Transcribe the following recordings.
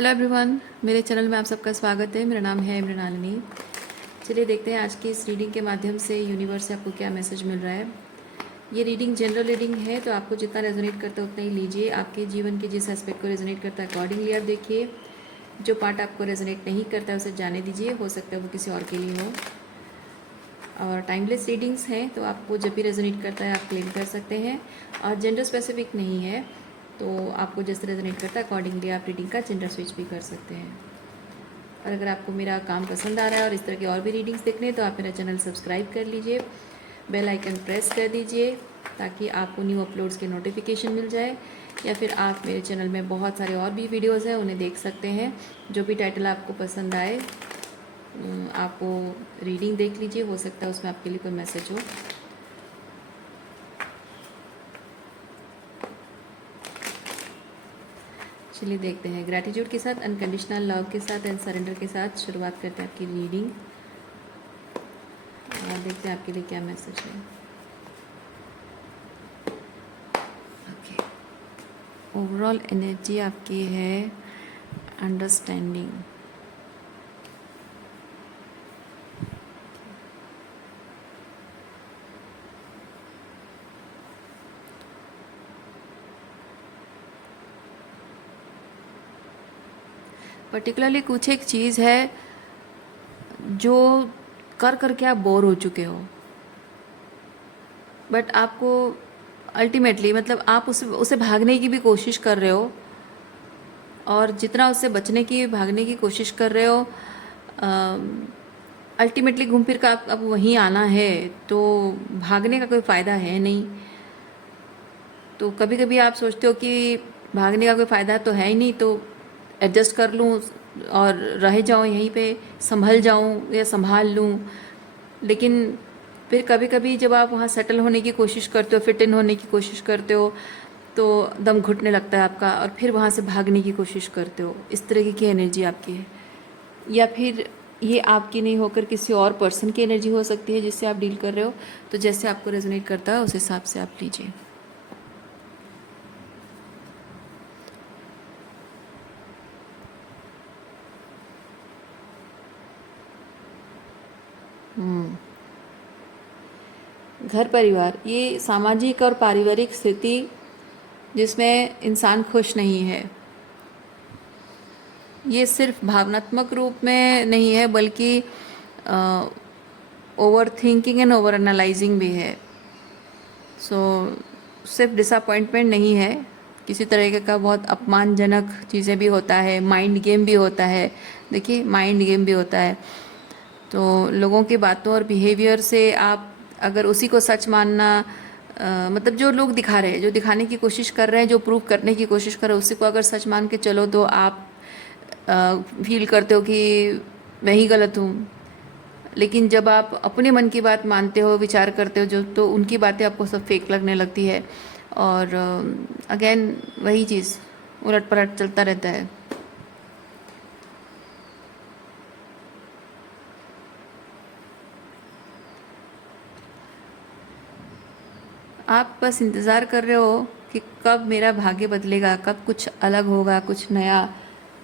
Hello everyone, मेरे channel में आप सबका स्वागत है। मेरा नाम है मृणालिनी। चलिए देखते हैं आज की इस रीडिंग के माध्यम से यूनिवर्स से आपको क्या मैसेज मिल रहा है। ये रीडिंग जनरल रीडिंग है, तो आपको जितना रेजोनेट करता है उतना ही लीजिए। आपके जीवन के जिस एस्पेक्ट को रेजोनेट करता है अकॉर्डिंगली आप देखिए। जो पार्ट आपको रेजोनेट नहीं करता है उसे जाने दीजिए, हो सकता है वो किसी और के लिए हो। और टाइमलेस रीडिंग्स हैं, तो आपको जब भी रेजोनेट करता है आप क्लेम कर सकते हैं। और जेंडर स्पेसिफिक नहीं है, तो आपको जिस रेजोनेट करता है अकॉर्डिंगली आप रीडिंग का जेंडर स्विच भी कर सकते हैं। और अगर आपको मेरा काम पसंद आ रहा है और इस तरह की और भी रीडिंग्स देखने हैं तो आप मेरा चैनल सब्सक्राइब कर लीजिए, बेल आइकन प्रेस कर दीजिए ताकि आपको न्यू अपलोड्स के नोटिफिकेशन मिल जाए। या फिर आप मेरे चैनल में बहुत सारे और भी वीडियोस हैं, उन्हें देख सकते हैं। जो भी टाइटल आपको पसंद आए आप वो रीडिंग देख लीजिए, हो सकता है उसमें आपके लिए कोई मैसेज हो। चलिए देखते हैं। ग्रैटिट्यूड के साथ, अनकंडीशनल लव के साथ एंड सरेंडर के साथ शुरुआत करते हैं आपकी रीडिंग और देखते हैं आपके लिए क्या मैसेज है। ओके, ओवरऑल एनर्जी आपकी है अंडरस्टैंडिंग। पर्टिकुलरली कुछ एक चीज़ है जो कर करके आप बोर हो चुके हो, बट आपको अल्टीमेटली मतलब आप उसे भागने की भी कोशिश कर रहे हो, और जितना उससे बचने की भागने की कोशिश कर रहे हो अल्टीमेटली घूम फिर कर आप अब वहीं आना है, तो भागने का कोई फ़ायदा है नहीं। तो कभी कभी आप सोचते हो कि भागने का कोई फ़ायदा तो है ही नहीं, तो एडजस्ट कर लूँ और रह जाऊँ यहीं पे, संभल जाऊँ या संभाल लूँ। लेकिन फिर कभी कभी जब आप वहाँ सेटल होने की कोशिश करते हो, फिट इन होने की कोशिश करते हो, तो दम घुटने लगता है आपका और फिर वहाँ से भागने की कोशिश करते हो। इस तरीके की एनर्जी आपकी है, या फिर ये आपकी नहीं होकर किसी और पर्सन की एनर्जी हो सकती है जिससे आप डील कर रहे हो। तो जैसे आपको रेजोनेट करता है उस हिसाब से आप लीजिए। घर परिवार, ये सामाजिक और पारिवारिक स्थिति जिसमें इंसान खुश नहीं है। ये सिर्फ भावनात्मक रूप में नहीं है, बल्कि over thinking and over analysing भी है। सो सिर्फ डिसअपॉइंटमेंट नहीं है, किसी तरीके का बहुत अपमानजनक चीज़ें भी होता है, माइंड गेम भी होता है। देखिए, माइंड गेम भी होता है। तो लोगों की बातों और बिहेवियर से आप अगर उसी को सच मानना मतलब जो लोग दिखा रहे हैं, जो दिखाने की कोशिश कर रहे हैं, जो प्रूव करने की कोशिश कर रहे हैं, उसी को अगर सच मान के चलो तो आप फील करते हो कि मैं ही गलत हूँ। लेकिन जब आप अपने मन की बात मानते हो, विचार करते हो जो, तो उनकी बातें आपको सब फेक लगने लगती है। और अगेन वही चीज़ उलट पलट चलता रहता है। आप बस इंतज़ार कर रहे हो कि कब मेरा भाग्य बदलेगा, कब कुछ अलग होगा, कुछ नया,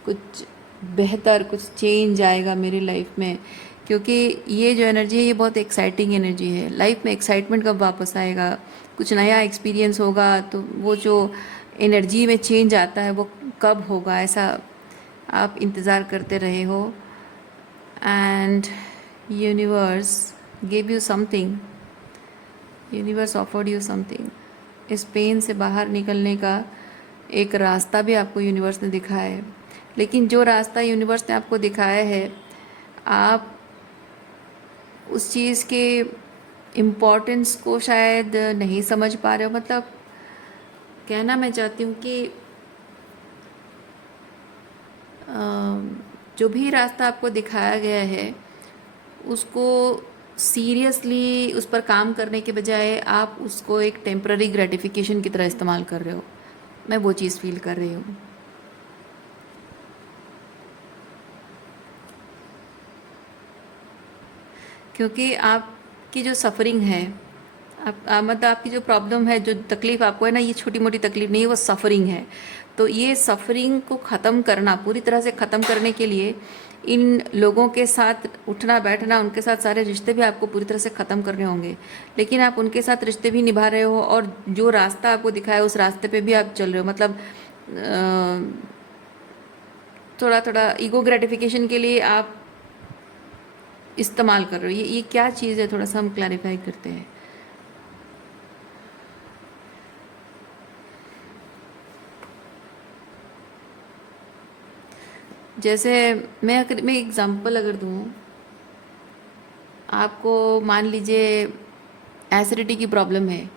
कुछ बेहतर, कुछ चेंज आएगा मेरी लाइफ में। क्योंकि ये जो एनर्जी है ये बहुत एक्साइटिंग एनर्जी है। लाइफ में एक्साइटमेंट कब वापस आएगा, कुछ नया एक्सपीरियंस होगा, तो वो जो एनर्जी में चेंज आता है वो कब होगा, ऐसा आप इंतज़ार करते रहे हो। And universe give you something, universe offered you something. इस पेन से बाहर निकलने का एक रास्ता भी आपको यूनिवर्स ने दिखाया है। लेकिन जो रास्ता यूनिवर्स ने आपको दिखाया है, आप उस चीज़ के इम्पोर्टेंस को शायद नहीं समझ पा रहे हो। मतलब कहना मैं चाहती हूँ कि जो भी रास्ता आपको दिखाया गया है उसको सीरियसली उस पर काम करने के बजाय आप उसको एक टेम्पररी ग्रेटिफिकेशन की तरह इस्तेमाल कर रहे हो। मैं वो चीज़ फील कर रही हूँ। क्योंकि आपकी जो सफरिंग है, मतलब आपकी जो प्रॉब्लम है, जो तकलीफ आपको है ना, ये छोटी मोटी तकलीफ नहीं है, वो सफरिंग है। तो ये सफरिंग को ख़त्म करना, पूरी तरह से ख़त्म करने के लिए इन लोगों के साथ उठना बैठना, उनके साथ सारे रिश्ते भी आपको पूरी तरह से ख़त्म करने होंगे। लेकिन आप उनके साथ रिश्ते भी निभा रहे हो, और जो रास्ता आपको दिखाया उस रास्ते पे भी आप चल रहे हो। मतलब थोड़ा थोड़ा ईगो ग्रेटिफिकेशन के लिए आप इस्तेमाल कर रहे हो। ये क्या चीज़ है, थोड़ा सा हम क्लैरिफाई करते हैं। जैसे मैं एग्जांपल अगर दूँ, आपको मान लीजिए एसिडिटी की प्रॉब्लम है,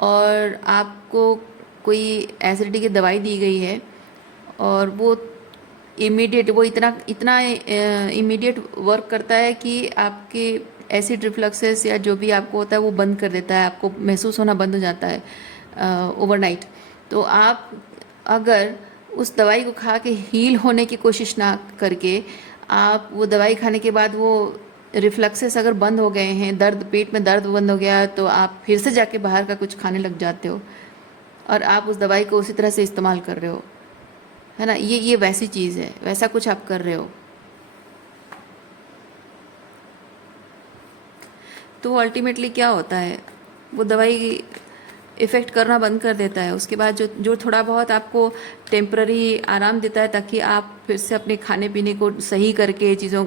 और आपको कोई एसिडिटी की दवाई दी गई है, और वो इमीडिएट, वो इतना इतना इमीडिएट वर्क करता है कि आपके एसिड रिफ्लक्सेस या जो भी आपको होता है वो बंद कर देता है, आपको महसूस होना बंद हो जाता है ओवरनाइट। तो आप अगर उस दवाई को खा के हील होने की कोशिश ना करके, आप वो दवाई खाने के बाद वो रिफ्लक्सेस अगर बंद हो गए हैं, दर्द, पेट में दर्द बंद हो गया, तो आप फिर से जाके बाहर का कुछ खाने लग जाते हो, और आप उस दवाई को उसी तरह से इस्तेमाल कर रहे हो, है ना। ये वैसी चीज़ है, वैसा कुछ आप कर रहे हो। तो अल्टीमेटली क्या होता है, वो दवाई इफ़ेक्ट करना बंद कर देता है। उसके बाद जो जो थोड़ा बहुत आपको टेम्प्ररी आराम देता है, ताकि आप फिर से अपने खाने पीने को सही करके, चीज़ों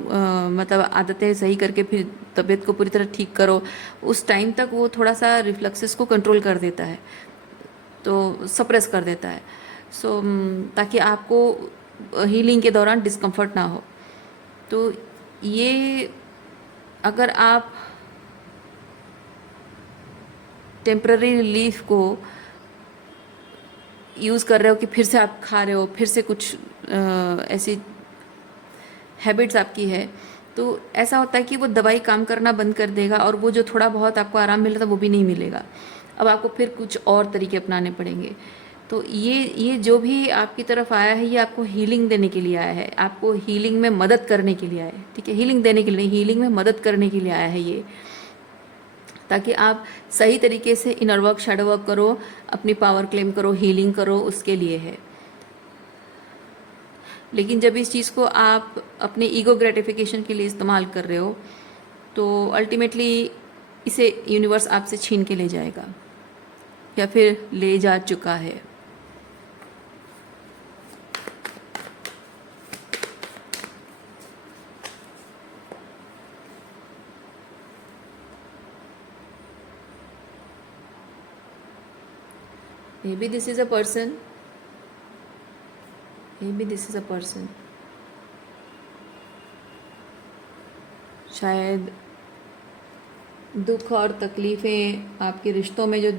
मतलब आदतें सही करके फिर तबीयत को पूरी तरह ठीक करो, उस टाइम तक वो थोड़ा सा रिफ्लेक्सेस को कंट्रोल कर देता है, तो सप्रेस कर देता है। सो ताकि आपको हीलिंग के दौरान डिस्कम्फर्ट ना हो। तो ये अगर आप टेम्प्ररी रिलीफ को यूज़ कर रहे हो कि फिर से आप खा रहे हो, फिर से कुछ ऐसी हैबिट्स आपकी है, तो ऐसा होता है कि वो दवाई काम करना बंद कर देगा, और वो जो थोड़ा बहुत आपको आराम मिल रहा था वो भी नहीं मिलेगा। अब आपको फिर कुछ और तरीके अपनाने पड़ेंगे। तो ये जो भी आपकी तरफ आया है, ये आपको हीलिंग देने के लिए आया है, आपको हीलिंग में मदद करने के लिए आया है, ठीक है। हीलिंग देने के लिए नहीं, हीलिंग में मदद करने के लिए आया है ये, ताकि आप सही तरीके से इनर वर्क, शैडो वर्क करो, अपनी पावर क्लेम करो, हीलिंग करो, उसके लिए है। लेकिन जब इस चीज़ को आप अपने ईगो ग्रेटिफिकेशन के लिए इस्तेमाल कर रहे हो, तो अल्टीमेटली इसे यूनिवर्स आपसे छीन के ले जाएगा, या फिर ले जा चुका है। Maybe this is a person, maybe this is a person, शायद दुख और तकलीफ़ें, आपके रिश्तों में जो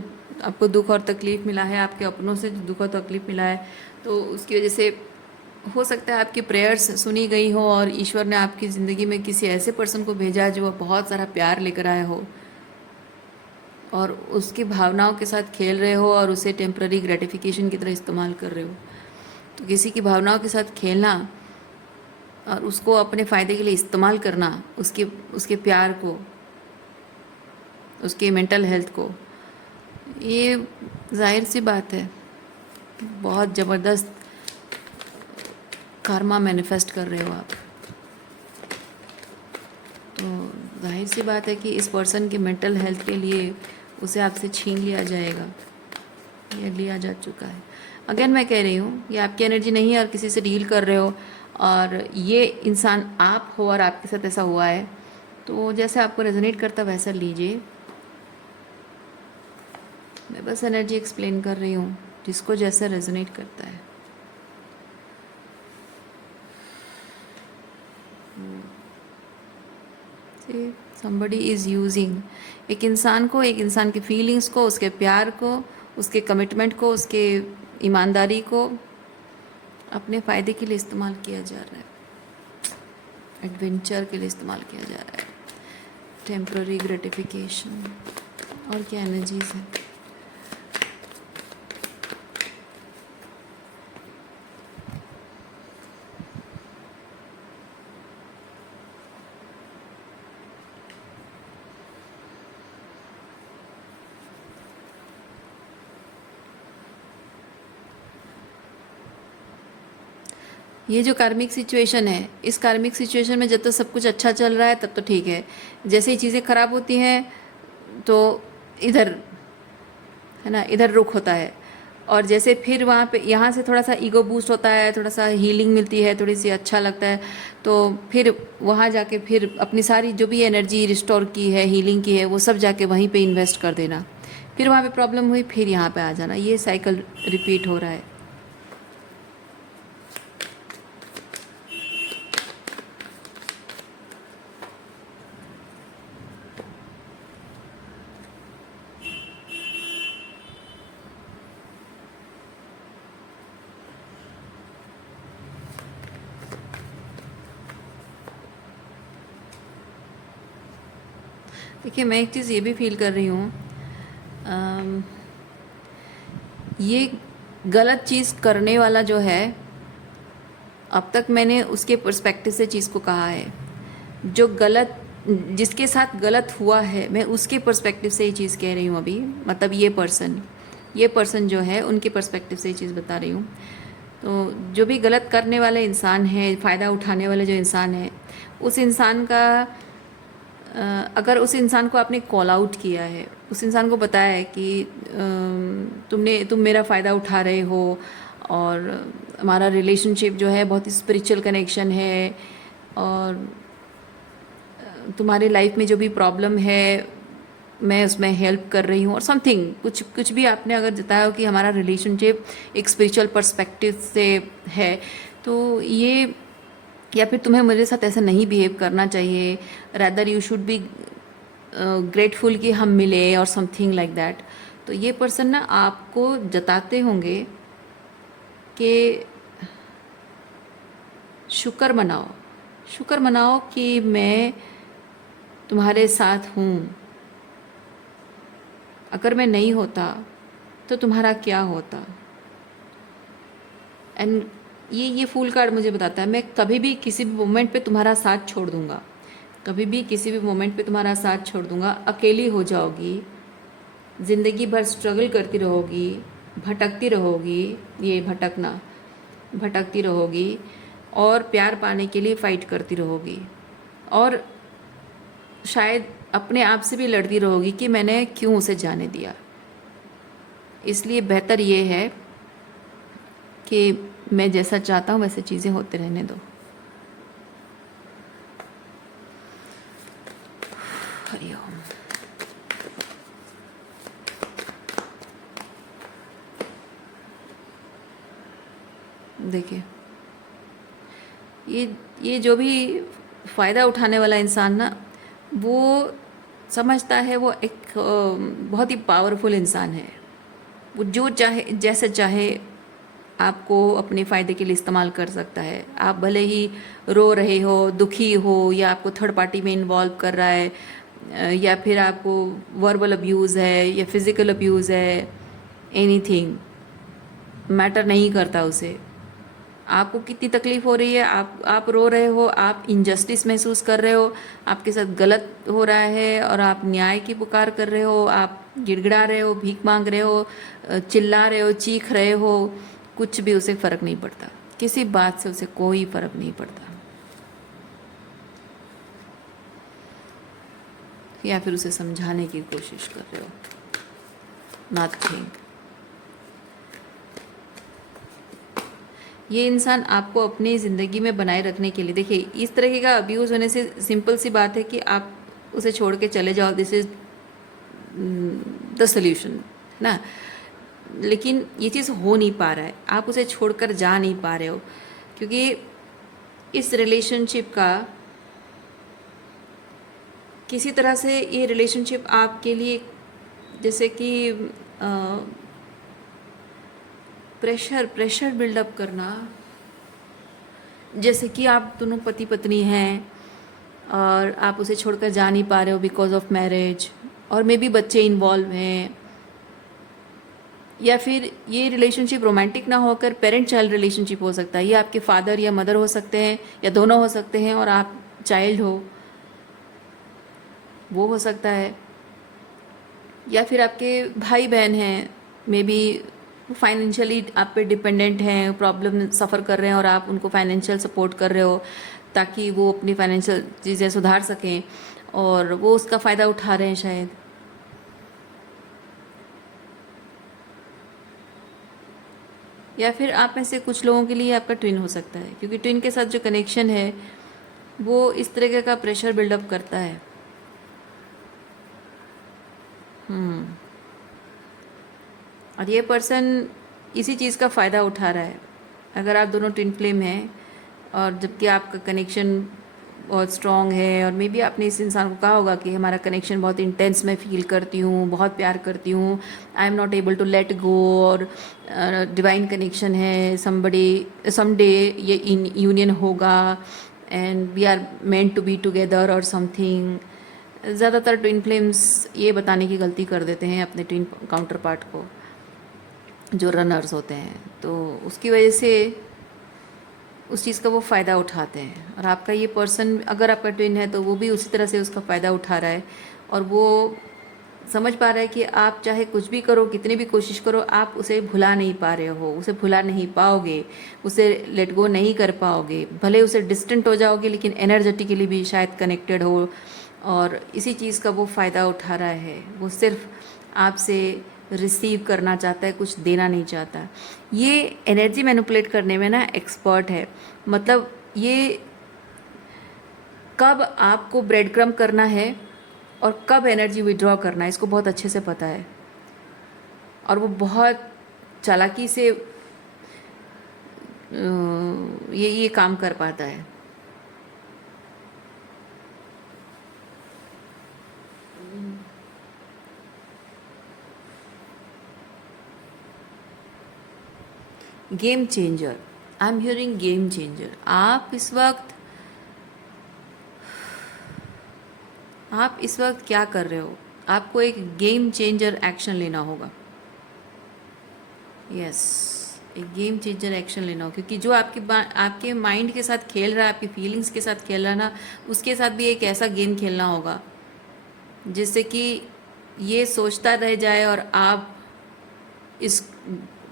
आपको दुख और तकलीफ़ मिला है, आपके अपनों से जो दुख और तकलीफ़ मिला है, तो उसकी वजह से हो सकता है आपकी प्रेयर्स सुनी गई हो, और ईश्वर ने आपकी ज़िंदगी में किसी ऐसे पर्सन को भेजा जो बहुत सारा प्यार लेकर आया हो, और उसकी भावनाओं के साथ खेल रहे हो, और उसे टेम्प्ररी ग्रेटिफिकेशन की तरह इस्तेमाल कर रहे हो। तो किसी की भावनाओं के साथ खेलना और उसको अपने फ़ायदे के लिए इस्तेमाल करना, उसके प्यार को, उसके मेंटल हेल्थ को, ये जाहिर सी बात है बहुत ज़बरदस्त कर्मा मैनिफेस्ट कर रहे हो आप। तो जाहिर सी बात है कि इस पर्सन के मेंटल हेल्थ के लिए उसे आपसे छीन लिया जाएगा, ये लिया जा चुका है। अगेन मैं कह रही हूँ, ये आपकी एनर्जी नहीं है, और किसी से डील कर रहे हो, और ये इंसान आप हो, और आपके साथ ऐसा हुआ है, तो जैसे आपको रेजोनेट करता वैसा लीजिए। मैं बस एनर्जी एक्सप्लेन कर रही हूँ, जिसको जैसा रेजोनेट करता है। somebody is using, एक इंसान को, एक इंसान की फीलिंग्स को, उसके प्यार को, उसके कमिटमेंट को, उसके ईमानदारी को अपने फ़ायदे के लिए इस्तेमाल किया जा रहा है, एडवेंचर के लिए इस्तेमाल किया जा रहा है, टेम्प्ररी ग्रेटिफिकेशन। और क्या एनर्जीज हैं? ये जो कार्मिक सिचुएशन है, इस कार्मिक सिचुएशन में जब तक सब कुछ अच्छा चल रहा है तब तो ठीक है, जैसे ही चीज़ें ख़राब होती हैं तो इधर, है ना, इधर रुख होता है। और जैसे फिर वहाँ पे यहाँ से थोड़ा सा ईगो बूस्ट होता है, थोड़ा सा हीलिंग मिलती है, थोड़ी सी अच्छा लगता है, तो फिर वहाँ जाके फिर अपनी सारी जो भी एनर्जी रिस्टोर की है, हीलिंग की है, वो सब जाके वहीं पे इन्वेस्ट कर देना। फिर वहाँ पे प्रॉब्लम हुई, फिर यहाँ पे आ जाना, ये साइकिल रिपीट हो रहा है। देखिए, मैं एक चीज़ ये भी फील कर रही हूँ, ये गलत चीज़ करने वाला जो है, अब तक मैंने उसके पर्सपेक्टिव से चीज़ को कहा है। जो गलत, जिसके साथ गलत हुआ है, मैं उसके पर्सपेक्टिव से ये चीज़ कह रही हूँ अभी। मतलब ये पर्सन जो है, उनके पर्सपेक्टिव से ये चीज़ बता रही हूँ। तो जो भी गलत करने वाले इंसान है, फ़ायदा उठाने वाले जो इंसान है, उस इंसान का अगर उस इंसान को आपने कॉल आउट किया है, उस इंसान को बताया है कि तुम मेरा फ़ायदा उठा रहे हो, और हमारा रिलेशनशिप जो है बहुत ही स्पिरिचुअल कनेक्शन है, और तुम्हारे लाइफ में जो भी प्रॉब्लम है मैं उसमें हेल्प कर रही हूँ, और समथिंग, कुछ भी आपने अगर जताया हो कि हमारा रिलेशनशिप एक स्पिरिचुअल पर्सपेक्टिव से है, तो ये, या फिर तुम्हें मेरे साथ ऐसा नहीं बिहेव करना चाहिए, rather you should be grateful कि हम मिले, और समथिंग लाइक दैट। तो ये पर्सन ना आपको जताते होंगे कि शुक्र मनाओ कि मैं तुम्हारे साथ हूँ, अगर मैं नहीं होता तो तुम्हारा क्या होता। एंड ये फूल कार्ड मुझे बताता है, मैं कभी भी किसी भी मोमेंट पे तुम्हारा साथ छोड़ दूंगा, कभी भी किसी भी मोमेंट पे तुम्हारा साथ छोड़ दूंगा। अकेली हो जाओगी, ज़िंदगी भर स्ट्रगल करती रहोगी, भटकती रहोगी, ये भटकती रहोगी, और प्यार पाने के लिए फ़ाइट करती रहोगी, और शायद अपने आप से भी लड़ती रहोगी कि मैंने क्यों उसे जाने दिया। इसलिए बेहतर ये है कि मैं जैसा चाहता हूँ वैसे चीज़ें होते रहने दो। हरिओम। देखिए, ये जो भी फ़ायदा उठाने वाला इंसान ना, वो समझता है वो एक बहुत ही पावरफुल इंसान है। वो जो चाहे, जैसे चाहे आपको अपने फ़ायदे के लिए इस्तेमाल कर सकता है। आप भले ही रो रहे हो, दुखी हो, या आपको थर्ड पार्टी में इन्वॉल्व कर रहा है, या फिर आपको वर्बल अब्यूज़ है या फिज़िकल अब्यूज़ है, एनीथिंग मैटर नहीं करता उसे। आपको कितनी तकलीफ़ हो रही है, आप रो रहे हो, आप इनजस्टिस महसूस कर रहे हो, आपके साथ गलत हो रहा है, और आप न्याय की पुकार कर रहे हो, आप गिड़गिड़ा रहे हो, भीख मांग रहे हो, चिल्ला रहे हो, चीख रहे हो, कुछ भी उसे फ़र्क नहीं पड़ता। किसी बात से उसे कोई फ़र्क नहीं पड़ता। या फिर उसे समझाने की कोशिश कर रहे हो, नथिंग। ये इंसान आपको अपनी ज़िंदगी में बनाए रखने के लिए, देखिए, इस तरह का अब्यूज़ होने से सिंपल सी बात है कि आप उसे छोड़ के चले जाओ, दिस इज़ द सोल्यूशन ना। लेकिन ये चीज़ हो नहीं पा रहा है, आप उसे छोड़कर जा नहीं पा रहे हो, क्योंकि इस रिलेशनशिप का, किसी तरह से ये रिलेशनशिप आपके लिए जैसे कि प्रेशर बिल्डअप करना, जैसे कि आप दोनों पति पत्नी हैं और आप उसे छोड़कर जा नहीं पा रहे हो बिकॉज ऑफ मैरिज, और मे बी बच्चे इन्वॉल्व हैं, या फिर ये रिलेशनशिप रोमांटिक ना होकर पेरेंट चाइल्ड रिलेशनशिप हो सकता है। ये आपके फादर या मदर हो सकते हैं, या दोनों हो सकते हैं, और आप चाइल्ड हो, वो हो सकता है। या फिर आपके भाई बहन हैं, मे बी वो फाइनेंशियली आप पे डिपेंडेंट हैं, प्रॉब्लम सफ़र कर रहे हैं और आप उनको फाइनेंशियल सपोर्ट कर रहे हो ताकि वो अपनी फाइनेंशियल चीज़ें सुधार सकें, और वो उसका फ़ायदा उठा रहे हैं शायद। या फिर आप में से कुछ लोगों के लिए आपका ट्विन हो सकता है, क्योंकि ट्विन के साथ जो कनेक्शन है वो इस तरीके का प्रेशर बिल्डअप करता है। और ये पर्सन इसी चीज़ का फ़ायदा उठा रहा है। अगर आप दोनों ट्विन फ्लेम हैं और जबकि आपका कनेक्शन बहुत स्ट्रॉन्ग है, और मे बी आपने इस इंसान को कहा होगा कि हमारा कनेक्शन बहुत इंटेंस मैं फील करती हूँ, बहुत प्यार करती हूँ, I am not able to let go, और डिवाइन कनेक्शन है, समडे ये इन यूनियन होगा and we are meant to be together और समथिंग। ज़्यादातर ट्विन फ्लेम्स ये बताने की गलती कर देते हैं अपने ट्विन काउंटर पार्ट को, जो रनर्स होते हैं, तो उसकी वजह से उस चीज़ का वो फ़ायदा उठाते हैं। और आपका ये पर्सन अगर आपका ट्विन है तो वो भी उसी तरह से उसका फ़ायदा उठा रहा है, और वो समझ पा रहा है कि आप चाहे कुछ भी करो, कितनी भी कोशिश करो, आप उसे भुला नहीं पा रहे हो, उसे भुला नहीं पाओगे, उसे लेट गो नहीं कर पाओगे। भले उसे डिस्टेंट हो जाओगे लेकिन एनर्जेटिकली भी शायद कनेक्टेड हो, और इसी चीज़ का वो फ़ायदा उठा रहा है। वो सिर्फ आपसे रिसीव करना चाहता है, कुछ देना नहीं चाहता। ये एनर्जी मैनिपुलेट करने में ना एक्सपर्ट है। मतलब ये कब आपको ब्रेड क्रम्ब करना है और कब एनर्जी विड्रॉ करना है, इसको बहुत अच्छे से पता है, और वो बहुत चालाकी से ये काम कर पाता है। Game changer, I am hearing game changer. आप इस वक्त क्या कर रहे हो? आपको एक गेम चेंजर एक्शन लेना होगा। यस, एक गेम चेंजर एक्शन लेना होगा, क्योंकि जो आपके माइंड के साथ खेल रहा है, आपकी फीलिंग्स के साथ खेल रहा है ना, उसके साथ भी एक ऐसा गेम खेलना होगा जिससे कि ये सोचता रह जाए और आप इस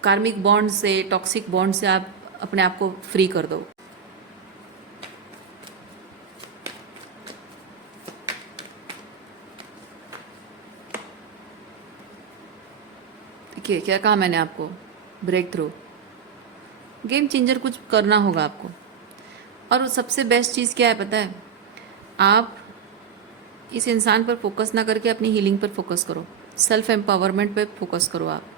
कार्मिक बॉन्ड से, टॉक्सिक बॉन्ड से आप अपने आप को फ्री कर दो। देखिए क्या कहा मैंने आपको, ब्रेक थ्रू, गेम चेंजर कुछ करना होगा आपको। और सबसे बेस्ट चीज़ क्या है पता है? आप इस इंसान पर फोकस ना करके अपनी हीलिंग पर फोकस करो, सेल्फ एम्पावरमेंट पे फोकस करो। आप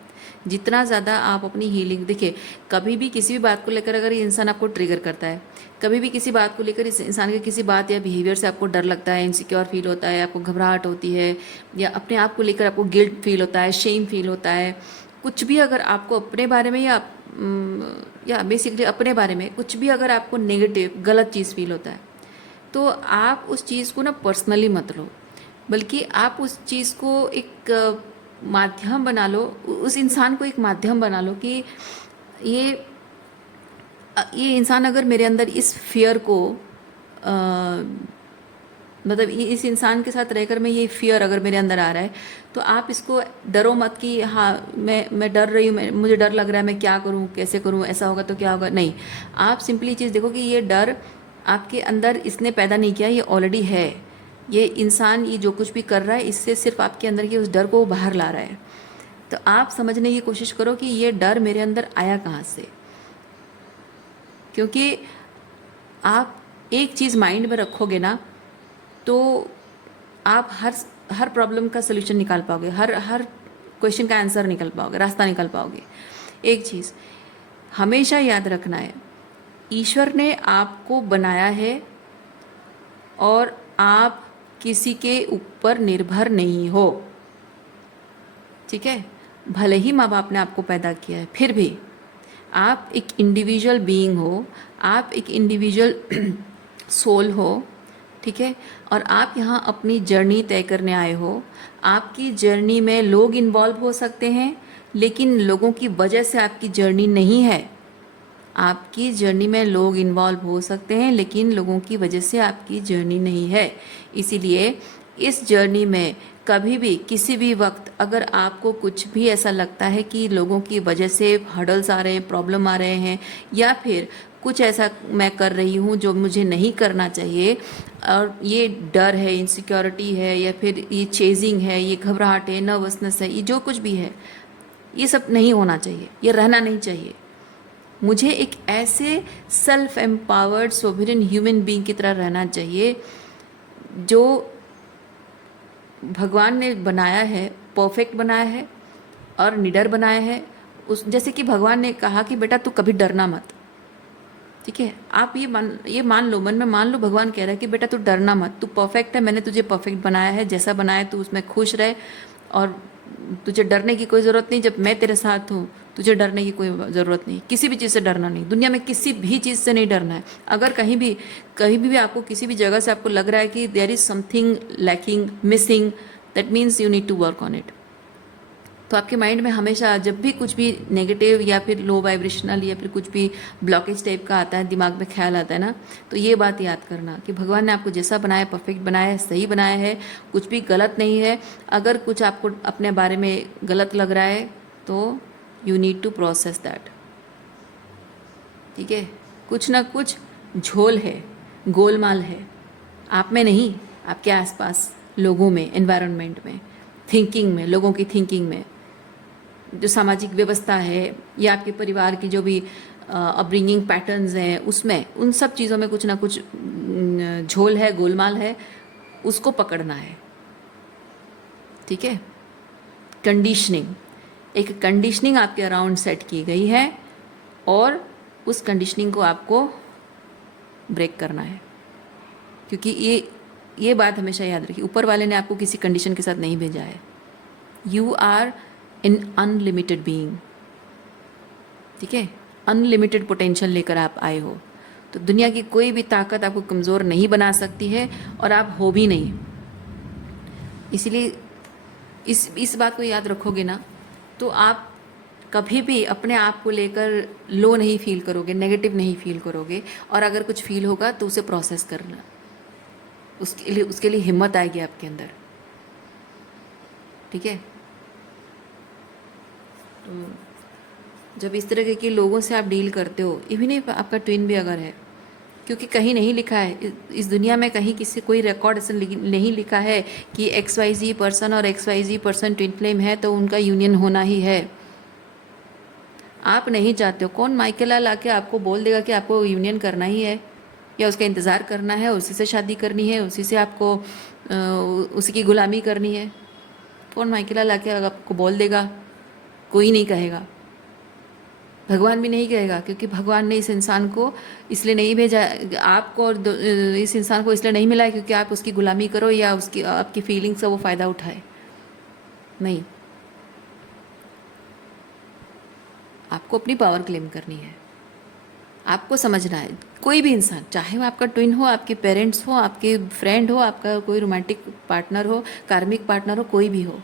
जितना ज़्यादा आप अपनी हीलिंग, देखिए कभी भी किसी भी बात को लेकर अगर ये इंसान आपको ट्रिगर करता है, कभी भी किसी बात को लेकर इस इंसान के किसी बात या बिहेवियर से आपको डर लगता है, इनसिक्योर फील होता है, आपको घबराहट होती है, या अपने आप को लेकर आपको गिल्ट फील होता है, शेम फील होता है, कुछ भी अगर आपको अपने बारे में या बेसिकली अपने बारे में कुछ भी अगर आपको नेगेटिव गलत चीज़ फील होता है, तो आप उस चीज़ को ना पर्सनली मत लो, बल्कि आप उस चीज़ को एक माध्यम बना लो, उस इंसान को एक माध्यम बना लो कि ये इंसान अगर मेरे अंदर इस फियर को मतलब इस इंसान के साथ रहकर मैं ये फियर अगर मेरे अंदर आ रहा है, तो आप इसको डरो मत कि हाँ मैं डर रही हूँ, मुझे डर लग रहा है, मैं क्या करूँ, कैसे करूँ, ऐसा होगा तो क्या होगा। नहीं, आप सिंपली चीज़ देखो कि ये डर आपके अंदर इसने पैदा नहीं किया, ये ऑलरेडी है। ये इंसान ये जो कुछ भी कर रहा है, इससे सिर्फ आपके अंदर के उस डर को बाहर ला रहा है। तो आप समझने की कोशिश करो कि ये डर मेरे अंदर आया कहाँ से, क्योंकि आप एक चीज़ माइंड में रखोगे ना, तो आप हर प्रॉब्लम का सलूशन निकाल पाओगे, हर क्वेश्चन का आंसर निकल पाओगे, रास्ता निकल पाओगे। एक चीज़ हमेशा याद रखना है, ईश्वर ने आपको बनाया है और आप किसी के ऊपर निर्भर नहीं हो, ठीक है? भले ही माँ बाप ने आपको पैदा किया है, फिर भी आप एक इंडिविजुअल बीइंग हो, आप एक इंडिविजुअल सोल हो, ठीक है? और आप यहाँ अपनी जर्नी तय करने आए हो। आपकी जर्नी में लोग इन्वॉल्व हो सकते हैं, लेकिन लोगों की वजह से आपकी जर्नी नहीं है। आपकी जर्नी में लोग इन्वॉल्व हो सकते हैं, लेकिन लोगों की वजह से आपकी जर्नी नहीं है। इसीलिए इस जर्नी में कभी भी किसी भी वक्त अगर आपको कुछ भी ऐसा लगता है कि लोगों की वजह से हर्डल्स आ रहे हैं, प्रॉब्लम आ रहे हैं, या फिर कुछ ऐसा मैं कर रही हूँ जो मुझे नहीं करना चाहिए, और ये डर है, इनसिक्योरिटी है, या फिर ये चेजिंग है, ये घबराहट है, नर्वसनेस है, ये जो कुछ भी है, ये सब नहीं होना चाहिए, ये रहना नहीं चाहिए। मुझे एक ऐसे self empowered sovereign human being की तरह रहना चाहिए जो भगवान ने बनाया है, परफेक्ट बनाया है और निडर बनाया है। उस जैसे कि भगवान ने कहा कि बेटा तू कभी डरना मत, ठीक है। आप ये मान लो, मन में मान लो, भगवान कह रहा है कि बेटा तू डरना मत, तू परफेक्ट है, मैंने तुझे परफेक्ट बनाया है, जैसा बनाया तू उसमें खुश रहे, और तुझे डरने की कोई ज़रूरत नहीं। जब मैं तेरे साथ हूँ, तुझे डरने की कोई ज़रूरत नहीं, किसी भी चीज़ से डरना नहीं, दुनिया में किसी भी चीज़ से नहीं डरना है। अगर कहीं भी आपको किसी भी जगह से आपको लग रहा है कि there is something lacking, missing, that means you need to work on it. तो आपके माइंड में हमेशा जब भी कुछ भी नेगेटिव या फिर लो वाइब्रेशनल या फिर कुछ भी ब्लॉकेज टाइप का आता है, दिमाग में ख्याल आता है ना, तो ये बात याद करना कि भगवान ने आपको जैसा बनाया, परफेक्ट बनाया है, सही बनाया है, कुछ भी गलत नहीं है। अगर कुछ आपको अपने बारे में गलत लग रहा है तो you need to process that, ठीक है। कुछ ना कुछ झोल है, गोलमाल है, आप में नहीं, आपके आसपास लोगों में, एनवायरनमेंट में, थिंकिंग में, लोगों की थिंकिंग में, जो सामाजिक व्यवस्था है या आपके परिवार की जो भी अपब्रिंगिंग पैटर्न्स हैं, उसमें, उन सब चीज़ों में कुछ ना कुछ झोल है, गोलमाल है, उसको पकड़ना है, ठीक है। कंडीशनिंग, एक कंडीशनिंग आपके अराउंड सेट की गई है और उस कंडीशनिंग को आपको ब्रेक करना है, क्योंकि ये बात हमेशा याद रखिए, ऊपर वाले ने आपको किसी कंडीशन के साथ नहीं भेजा है। You are an unlimited being, ठीक है। अनलिमिटेड पोटेंशियल लेकर आप आए हो, तो दुनिया की कोई भी ताकत आपको कमज़ोर नहीं बना सकती है, और आप हो भी नहीं। इसलिए इस बात को याद रखोगे ना, तो आप कभी भी अपने आप को लेकर लो नहीं फील करोगे, नेगेटिव नहीं फील करोगे, और अगर कुछ फील होगा तो उसे प्रोसेस करना, उसके लिए हिम्मत आएगी आपके अंदर, ठीक है। तो जब इस तरह के लोगों से आप डील करते हो, इवन इफ आपका ट्विन भी अगर है, क्योंकि कहीं नहीं लिखा है इस दुनिया में, कहीं किसी कोई रिकॉर्ड ऐसा नहीं लिखा है कि XYZ पर्सन और XYZ पर्सन ट्विन फ्लेम है तो उनका यूनियन होना ही है। आप नहीं चाहते हो, कौन माइकेला लाके आपको बोल देगा कि आपको यूनियन करना ही है, या उसका इंतज़ार करना है, उसी से शादी करनी है, उसी से आपको उसी की गुलामी करनी है? कौन माइकेला लाके आपको बोल देगा? कोई नहीं कहेगा, भगवान भी नहीं कहेगा, क्योंकि भगवान ने इस इंसान को इसलिए नहीं भेजा आपको, और इस इंसान को इसलिए नहीं मिला है क्योंकि आप उसकी गुलामी करो या उसकी आपकी फीलिंग्स का वो फ़ायदा उठाए। नहीं, आपको अपनी पावर क्लेम करनी है, आपको समझना है। कोई भी इंसान, चाहे वो आपका ट्विन हो, आपके पेरेंट्स हो, आपके फ्रेंड हो, आपका कोई रोमांटिक पार्टनर हो, कार्मिक पार्टनर हो, कोई भी हो,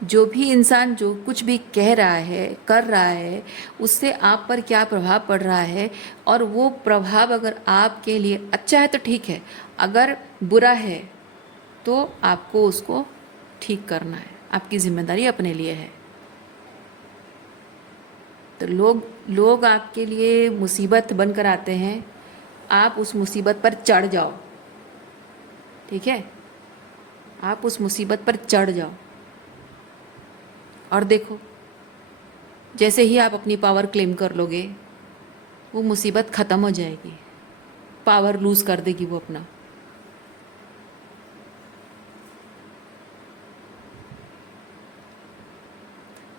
जो भी इंसान जो कुछ भी कह रहा है, कर रहा है, उससे आप पर क्या प्रभाव पड़ रहा है, और वो प्रभाव अगर आपके लिए अच्छा है तो ठीक है, अगर बुरा है तो आपको उसको ठीक करना है, आपकी जिम्मेदारी अपने लिए है। तो लोग आपके लिए मुसीबत बनकर आते हैं, आप उस मुसीबत पर चढ़ जाओ, ठीक है। आप उस मुसीबत पर चढ़ जाओ और देखो, जैसे ही आप अपनी पावर क्लेम कर लोगे, वो मुसीबत ख़त्म हो जाएगी, पावर लूज़ कर देगी वो अपना।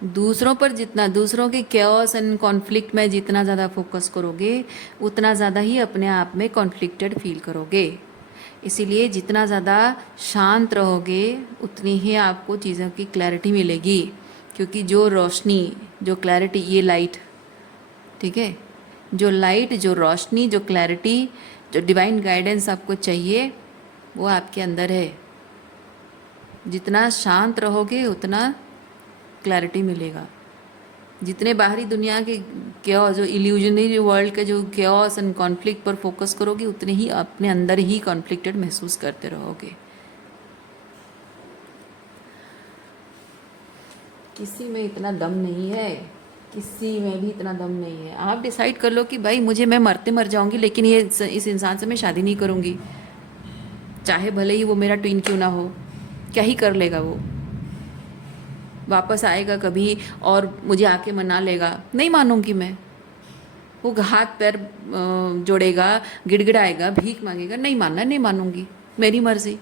दूसरों पर जितना, दूसरों के कैओस एंड कॉन्फ्लिक्ट में जितना ज़्यादा फोकस करोगे, उतना ज़्यादा ही अपने आप में कॉन्फ्लिक्टेड फील करोगे। इसीलिए जितना ज़्यादा शांत रहोगे, उतनी ही आपको चीज़ों की क्लैरिटी मिलेगी, क्योंकि जो रोशनी, जो क्लैरिटी, ये लाइट, ठीक है, जो लाइट, जो रोशनी, जो क्लैरिटी, जो डिवाइन गाइडेंस आपको चाहिए, वो आपके अंदर है। जितना शांत रहोगे उतना क्लैरिटी मिलेगा। जितने बाहरी दुनिया के कैओस, जो इल्यूजनरी वर्ल्ड के जो कैओस एंड कॉन्फ्लिक्ट पर फोकस करोगे, उतने ही अपने अंदर ही कॉन्फ्लिक्टेड महसूस करते रहोगे। किसी में इतना दम नहीं है, किसी में भी इतना दम नहीं है। आप डिसाइड कर लो कि भाई मुझे, मैं मरते मर जाऊंगी लेकिन ये इस इंसान से मैं शादी नहीं करूंगी, चाहे भले ही वो मेरा ट्विन क्यों ना हो। क्या ही कर लेगा वो, वापस आएगा कभी और मुझे आके मना लेगा, नहीं मानूंगी मैं। वो हाथ पैर जोड़ेगा, गिड़गिड़ाएगा, भीख मांगेगा, नहीं मानना, नहीं मानूंगी, मेरी मर्जी।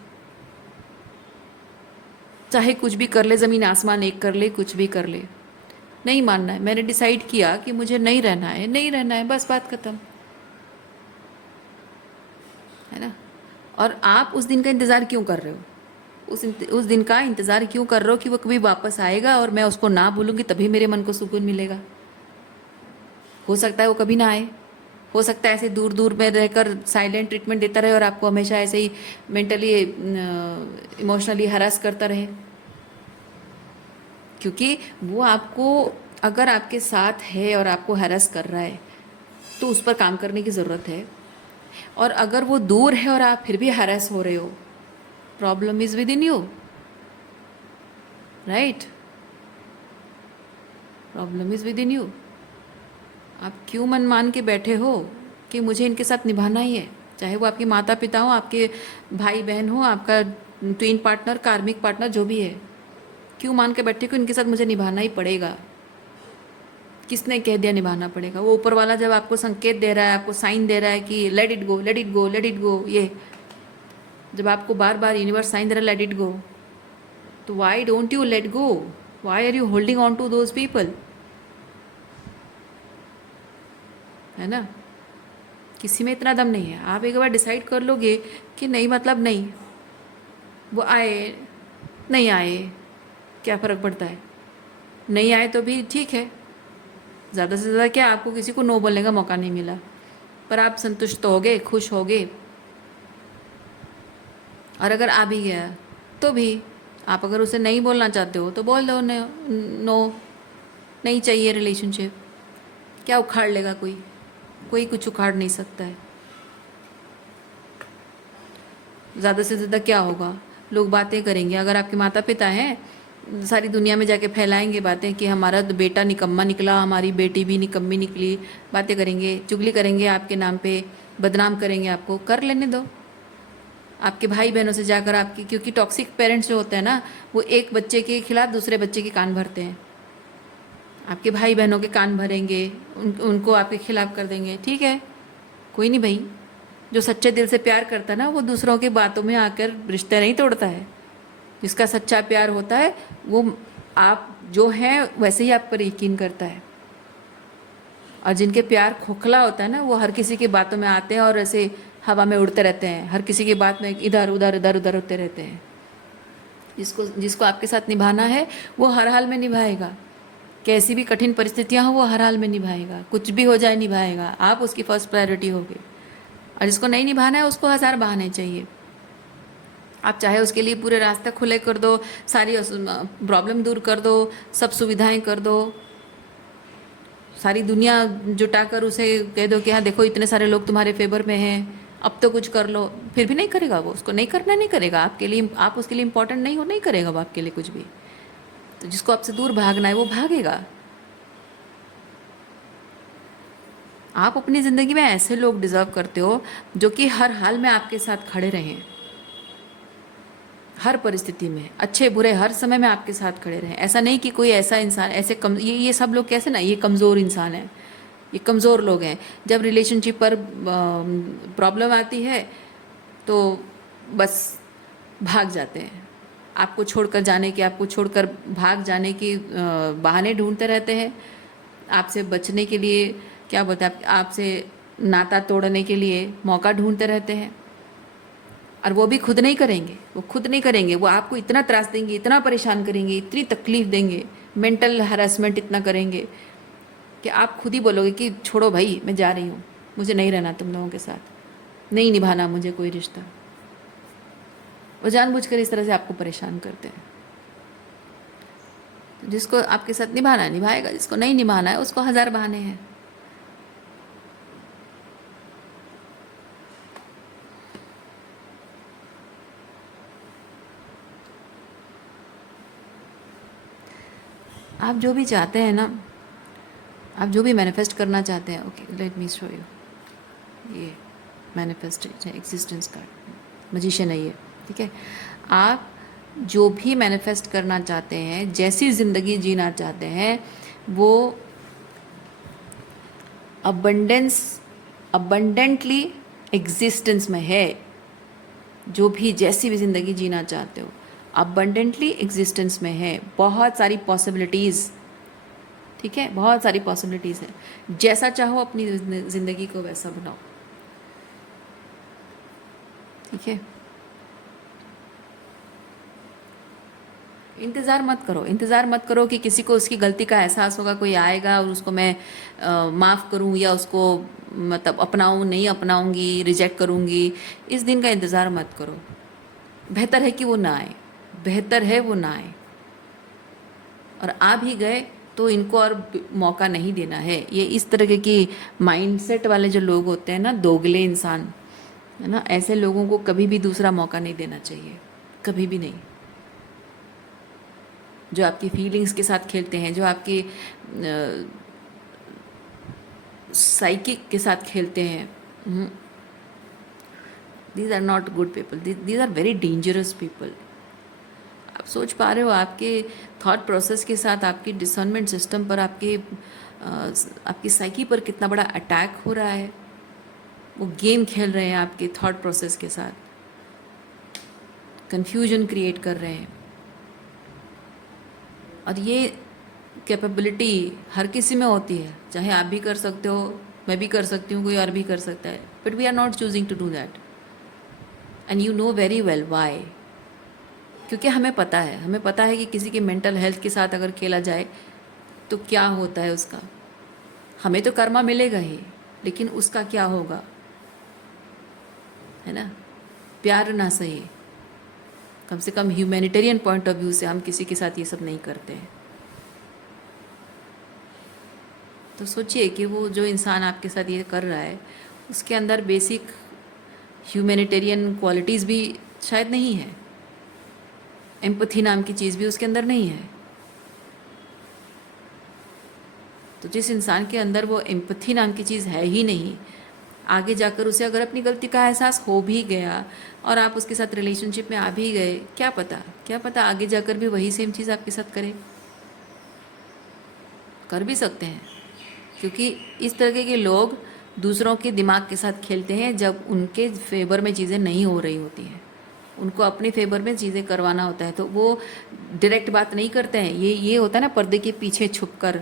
चाहे कुछ भी कर ले, ज़मीन आसमान एक कर ले, कुछ भी कर ले, नहीं मानना है। मैंने डिसाइड किया कि मुझे नहीं रहना है, नहीं रहना है, बस बात खत्म, है ना। और आप उस दिन का इंतज़ार क्यों कर रहे हो? उस दिन का इंतज़ार क्यों कर रहे हो कि वो कभी वापस आएगा और मैं उसको ना भूलूंगी, तभी मेरे मन को सुकून मिलेगा। हो सकता है वो कभी ना आए, हो सकता है ऐसे दूर दूर में रहकर साइलेंट ट्रीटमेंट देता रहे और आपको हमेशा ऐसे ही मेंटली इमोशनली हरास करता रहे। क्योंकि वो आपको, अगर आपके साथ है और आपको हैरेस कर रहा है तो उस पर काम करने की ज़रूरत है। और अगर वो दूर है और आप फिर भी हैरेस हो रहे हो, problem is with in you, right. Problem is with in you. आप क्यों मन मान के बैठे हो कि मुझे इनके साथ निभाना ही है, चाहे वो आपके माता पिता हो, आपके भाई बहन हो, आपका ट्विन पार्टनर, कार्मिक पार्टनर, जो भी है। क्यों मान के बैठे कि इनके साथ मुझे निभाना ही पड़ेगा? किसने कह दिया निभाना पड़ेगा? वो ऊपर वाला जब आपको संकेत दे रहा है, आपको साइन दे रहा है कि late it go, late it go, late it गो, ये जब आपको बार बार यूनिवर्स साइन दे रहा है लेट इट गो, तो why don't you let go? Why are you holding on to those people? है ना। किसी में इतना दम नहीं है। आप एक बार डिसाइड कर लोगे कि नहीं, मतलब नहीं, वो आए नहीं आए क्या फ़र्क पड़ता है, नहीं आए तो भी ठीक है। ज़्यादा से ज़्यादा क्या, आपको किसी को नो बोलने का मौका नहीं मिला, पर आप संतुष्ट तो होगे, खुश होगे। और अगर आ भी गया तो भी आप अगर उसे नहीं बोलना चाहते हो तो बोल दो, नो, नहीं चाहिए रिलेशनशिप। क्या उखाड़ लेगा कोई? कोई कुछ उखाड़ नहीं सकता है। ज़्यादा से ज़्यादा क्या होगा, लोग बातें करेंगे। अगर आपके माता पिता हैं, सारी दुनिया में जाके फैलाएंगे बातें कि हमारा तो बेटा निकम्मा निकला, हमारी बेटी भी निकम्मी निकली, बातें करेंगे, चुगली करेंगे आपके नाम पे, बदनाम करेंगे आपको, कर लेने दो। आपके भाई बहनों से जाकर आपकी, क्योंकि टॉक्सिक पेरेंट्स जो होते हैं ना, वो एक बच्चे के खिलाफ दूसरे बच्चे के कान भरते हैं। आपके भाई बहनों के कान भरेंगे, उनको आपके खिलाफ कर देंगे, ठीक है, कोई नहीं भाई। जो सच्चे दिल से प्यार करता है ना, वो दूसरों की बातों में आकर रिश्ते नहीं तोड़ता है। जिसका सच्चा प्यार होता है वो आप जो हैं वैसे ही आप पर यकीन करता है। और जिनके प्यार खोखला होता है ना, वो हर किसी की बातों में आते हैं और ऐसे हवा में उड़ते रहते हैं, हर किसी की बात में इधर उधर इधर उधर होते रहते हैं। जिसको जिसको आपके साथ निभाना है वो हर हाल में निभाएगा, कैसी भी कठिन परिस्थितियां हो वो हर हाल में निभाएगा, कुछ भी हो जाए निभाएगा, आप उसकी फर्स्ट प्रायोरिटी होगे। और जिसको नहीं निभाना है उसको हज़ार बहाने चाहिए। आप चाहे उसके लिए पूरे रास्ते खुले कर दो, सारी प्रॉब्लम दूर कर दो, सब सुविधाएं कर दो, सारी दुनिया जुटाकर उसे कह दो कि हाँ देखो इतने सारे लोग तुम्हारे फेवर में हैं, अब तो कुछ कर लो, फिर भी नहीं करेगा वो। उसको नहीं करना, नहीं करेगा आपके लिए, आप उसके लिए इम्पोर्टेंट नहीं हो, नहीं करेगा वो आपके लिए कुछ भी। तो जिसको आपसे दूर भागना है वो भागेगा। आप अपनी ज़िंदगी में ऐसे लोग डिज़र्व करते हो जो कि हर हाल में आपके साथ खड़े रहें, हर परिस्थिति में, अच्छे बुरे हर समय में आपके साथ खड़े रहें। ऐसा नहीं कि कोई ऐसा इंसान, ऐसे ये सब लोग कैसे ना, ये कमज़ोर इंसान है, ये कमज़ोर लोग हैं। जब रिलेशनशिप पर प्रॉब्लम आती है तो बस भाग जाते हैं, आपको छोड़कर जाने की, आपको छोड़कर भाग जाने की बहाने ढूंढते रहते हैं, आपसे बचने के लिए, क्या बोलते हैं, आपसे नाता तोड़ने के लिए मौका ढूंढते रहते हैं। और वो भी खुद नहीं करेंगे, वो खुद नहीं करेंगे, वो आपको इतना त्रास देंगे, इतना परेशान करेंगे, इतनी तकलीफ देंगे, मेंटल हरासमेंट इतना करेंगे कि आप खुद ही बोलोगे कि छोड़ो भाई, मैं जा रही हूँ, मुझे नहीं रहना तुम लोगों के साथ, नहीं निभाना मुझे कोई रिश्ता। वो जानबूझकर इस तरह से आपको परेशान करते हैं। तो जिसको आपके साथ निभाना है निभाएगा, जिसको नहीं निभाना है उसको हज़ार बहाने हैं। आप जो भी चाहते हैं ना, आप जो भी मैनिफेस्ट करना चाहते हैं, okay let me show you, ये मैनिफेस्ट एग्जिस्टेंस कार्ड, मजिशियन है ये, ठीक है। आप जो भी मैनिफेस्ट करना चाहते हैं, जैसी ज़िंदगी जीना चाहते हैं, वो अबंडेंटली एग्जिस्टेंस में है। जो भी जैसी भी ज़िंदगी जीना चाहते हो, अबंडेंटली एग्जिस्टेंस में है। बहुत सारी पॉसिबिलिटीज़, ठीक है, बहुत सारी पॉसिबिलिटीज़ है। जैसा चाहो अपनी ज़िंदगी को वैसा बनाओ, ठीक है। इंतज़ार मत करो कि किसी को उसकी गलती का एहसास होगा, कोई आएगा और उसको मैं माफ़ करूं या उसको मतलब अपनाऊं, नहीं अपनाऊंगी, रिजेक्ट करूंगी। इस दिन का इंतज़ार मत करो। बेहतर है कि वो ना आए, बेहतर है वो ना आए। और आ भी गए तो इनको और मौका नहीं देना है। ये इस तरह की माइंडसेट वाले जो लोग होते हैं ना, दोगले इंसान, है ना, ऐसे लोगों को कभी भी दूसरा मौका नहीं देना चाहिए, कभी भी नहीं। जो आपकी फीलिंग्स के साथ खेलते हैं, जो आपकी साइकिक के साथ खेलते हैं, these are not good people, these are very dangerous people. आप सोच पा रहे हो आपके थॉट प्रोसेस के साथ, आपकी डिसर्नमेंट सिस्टम पर, आपकी साइकी पर कितना बड़ा अटैक हो रहा है। वो गेम खेल रहे हैं आपके थॉट प्रोसेस के साथ, कंफ्यूजन क्रिएट कर रहे हैं। और ये कैपेबिलिटी हर किसी में होती है, चाहे आप भी कर सकते हो, मैं भी कर सकती हूँ, कोई और भी कर सकता है, but we are not choosing to do that. And you know very well why. क्योंकि हमें पता है कि किसी के मेंटल हेल्थ के साथ अगर खेला जाए तो क्या होता है उसका। हमें तो कर्मा मिलेगा ही, लेकिन उसका क्या होगा, है ना। प्यार ना सही, कम से कम ह्यूमैनिटेरियन पॉइंट ऑफ व्यू से हम किसी के साथ ये सब नहीं करते हैं। तो सोचिए कि वो जो इंसान आपके साथ ये कर रहा है, उसके अंदर बेसिक ह्यूमैनिटेरियन क्वालिटीज़ भी शायद नहीं है, एम्पथी नाम की चीज़ भी उसके अंदर नहीं है। तो जिस इंसान के अंदर वो एम्पथी नाम की चीज़ है ही नहीं, आगे जाकर उसे अगर अपनी गलती का एहसास हो भी गया और आप उसके साथ रिलेशनशिप में आ भी गए, क्या पता आगे जाकर भी वही सेम चीज़ आपके साथ करे। कर भी सकते हैं, क्योंकि इस तरह के लोग दूसरों के दिमाग के साथ खेलते हैं जब उनके फेवर में चीज़ें नहीं हो रही होती हैं। उनको अपने फेवर में चीज़ें करवाना होता है, तो वो डायरेक्ट बात नहीं करते हैं। ये होता है ना, पर्दे के पीछे छुपकर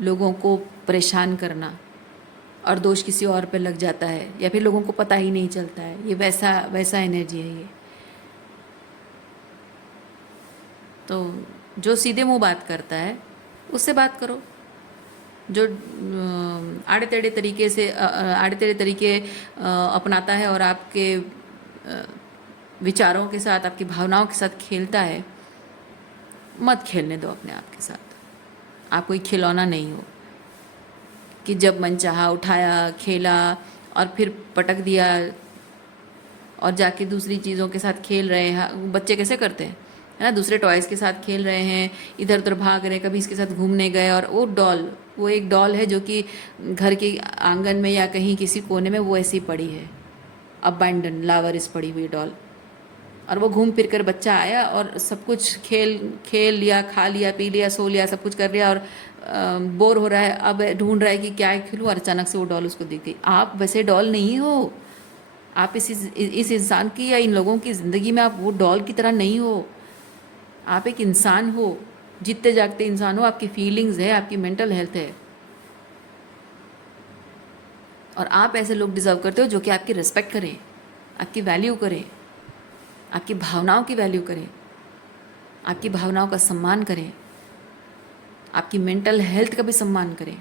लोगों को परेशान करना, और दोष किसी और पे लग जाता है, या फिर लोगों को पता ही नहीं चलता है। ये वैसा एनर्जी है ये। तो जो सीधे मुंह बात करता है उससे बात करो। जो आड़े टेढ़े तरीके अपनाता है और आपके विचारों के साथ, आपकी भावनाओं के साथ खेलता है, मत खेलने दो अपने आप के साथ। आप कोई खिलौना नहीं हो कि जब मन चाहा उठाया, खेला और फिर पटक दिया और जाके दूसरी चीज़ों के साथ खेल रहे हैं। बच्चे कैसे करते हैं, है ना, दूसरे टॉयज़ के साथ खेल रहे हैं, इधर उधर भाग रहे हैं, कभी इसके साथ घूमने गए, और वो एक डॉल है जो कि घर के आंगन में या कहीं किसी कोने में वो ऐसी पड़ी है, अबैंडन लावारिस पड़ी हुई डॉल। और वो घूम फिर कर बच्चा आया और सब कुछ खेल लिया, खा लिया, पी लिया, सो लिया, सब कुछ कर लिया, और बोर हो रहा है, अब ढूंढ रहा है कि क्या खिलूँ, और अचानक से वो डॉल उसको दिख गई। आप वैसे डॉल नहीं हो। आप इस इंसान की या इन लोगों की ज़िंदगी में आप वो डॉल की तरह नहीं हो। आप एक इंसान हो, जीते जागते इंसान हो। आपकी फीलिंग्स है, आपकी मेंटल हेल्थ है, और आप ऐसे लोग डिज़र्व करते हो जो कि आपकी रिस्पेक्ट करें, आपकी वैल्यू करें, आपकी भावनाओं की वैल्यू करें, आपकी भावनाओं का सम्मान करें, आपकी मेंटल हेल्थ का भी सम्मान करें।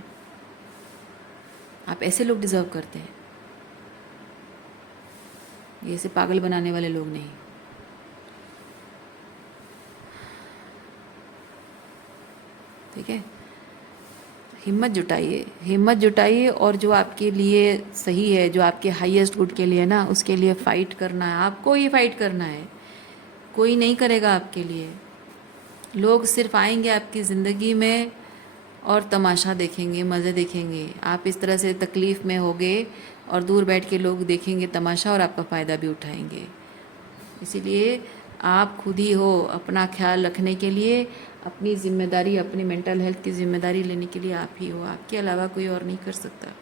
आप ऐसे लोग डिज़र्व करते हैं, ये ऐसे पागल बनाने वाले लोग नहीं। ठीक है, हिम्मत जुटाइए, और जो आपके लिए सही है, जो आपके हाईएस्ट गुड के लिए ना, उसके लिए फ़ाइट करना है। आपको ही फ़ाइट करना है, कोई नहीं करेगा आपके लिए। लोग सिर्फ आएंगे आपकी ज़िंदगी में और तमाशा देखेंगे, मज़े देखेंगे। आप इस तरह से तकलीफ़ में होगे और दूर बैठ के लोग देखेंगे तमाशा और आपका फ़ायदा भी उठाएंगे। इसीलिए आप खुद ही हो अपना ख्याल रखने के लिए, अपनी ज़िम्मेदारी, अपनी मेंटल हेल्थ की ज़िम्मेदारी लेने के लिए आप ही हो। आपके अलावा कोई और नहीं कर सकता।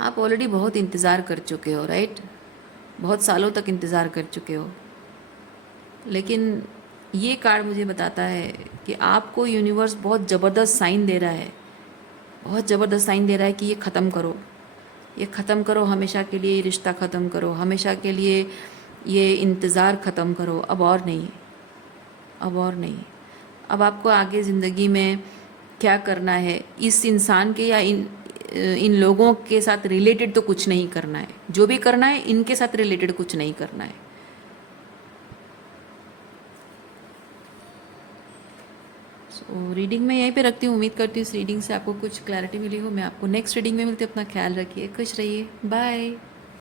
आप ऑलरेडी बहुत इंतज़ार कर चुके हो, राइट? बहुत सालों तक इंतज़ार कर चुके हो, लेकिन ये कार्ड मुझे बताता है कि आपको यूनिवर्स बहुत ज़बरदस्त साइन दे रहा है, बहुत ज़बरदस्त साइन दे रहा है कि ये ख़त्म करो, ये ख़त्म करो, हमेशा के लिए ये रिश्ता ख़त्म करो, हमेशा के लिए ये इंतज़ार ख़त्म करो। अब और नहीं, अब और नहीं। अब आपको आगे ज़िंदगी में क्या करना है, इस इंसान के या इन लोगों के साथ रिलेटेड तो कुछ नहीं करना है। जो भी करना है इनके साथ रिलेटेड कुछ नहीं करना है। सो रीडिंग में यहीं पे रखती हूँ। उम्मीद करती हूँ इस रीडिंग से आपको कुछ क्लैरिटी मिली हो। मैं आपको नेक्स्ट रीडिंग में मिलती हूँ। अपना ख्याल रखिए, खुश रहिए, बाय।